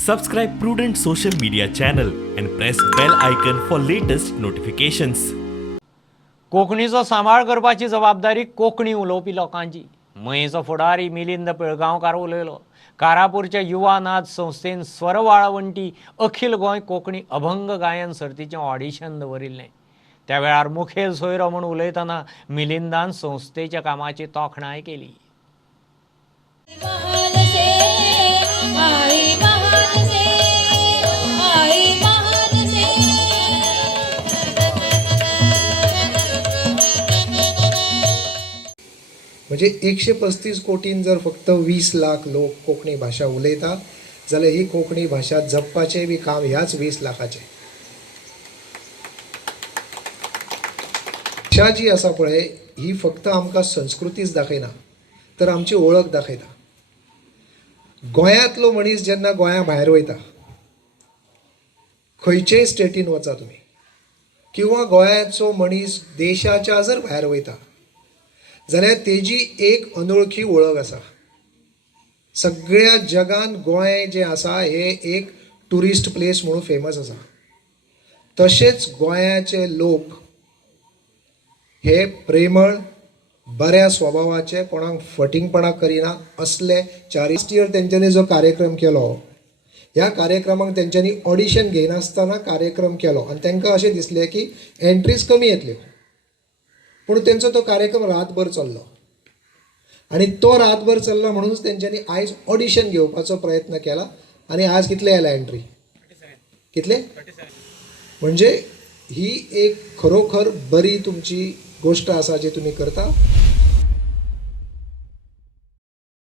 Subscribe Prudent Social Media channel and press bell icon for latest notifications. कोंकणीचो सांबाळ करपाची जबाबदारी कोंकणी उलोवपी लोकांची. मयेचो फुडारी मिलिंद पिळगांवकार उलयलो. कारापूरच्या युवा नाच संस्थेन स्वर वाळवंटी अखिल गोंय कोंकणी अभंग गायन सर्तीचें ऑडिशन दवरिल्लें. त्या वेळार मुखेल सोयरो म्हूण उलयतना मिलिंदान संस्थेच्या कामाची तोखणाय केली. म्हणजे 135 कोटीन जर फक्त 20 लाख लोक कोंकणी भाषा उलयता जाल्यार ही कोंकणी भाषा जपपाचें बी काम ह्याच 20 लाखाचें. भाषा जी आसा पळय ही फक्त आमकां संस्कृतीच दाखयना तर आमची ओळख दाखयता. गोंयांतलो मनीस जेन्ना गोंया भायर वयता, खंयचेय स्टेटीन वचा तुमी, किंवा गोंयाचो मनीस देशाच्या जर भायर वयता जाल्यार तेजी एक अनोळखी वळख आसा. सगळ्या जगान गोंय जें आसा हे एक टुरिस्ट प्लेस म्हणून फेमस आसा. तशेंच गोंयाचे लोक हे प्रेमळ, बऱ्या स्वभावाचे, कोणाक फटिंगपणां करिना असले. लास्ट इयर तेंच्यांनी जो कार्यक्रम केलो, ह्या कार्यक्रमाक तेंच्यांनी ऑडिशन घेयनासतना कार्यक्रम केलो आनी तांकां अशें दिसलें की एंट्रीज कमी येतल्यो, पूण तेंचो तो कार्यक्रम रातभर चल्लो आनी तो रातभर चल्ला म्हणूनच तेंच्यांनी आयज ऑडिशन घेवपाचो प्रयत्न केला आनी आज कितले येयला एंट्री? कितले? म्हणजे ही एक खरोखर बरी तुमची गोष्ट आसा जी तुमी करता.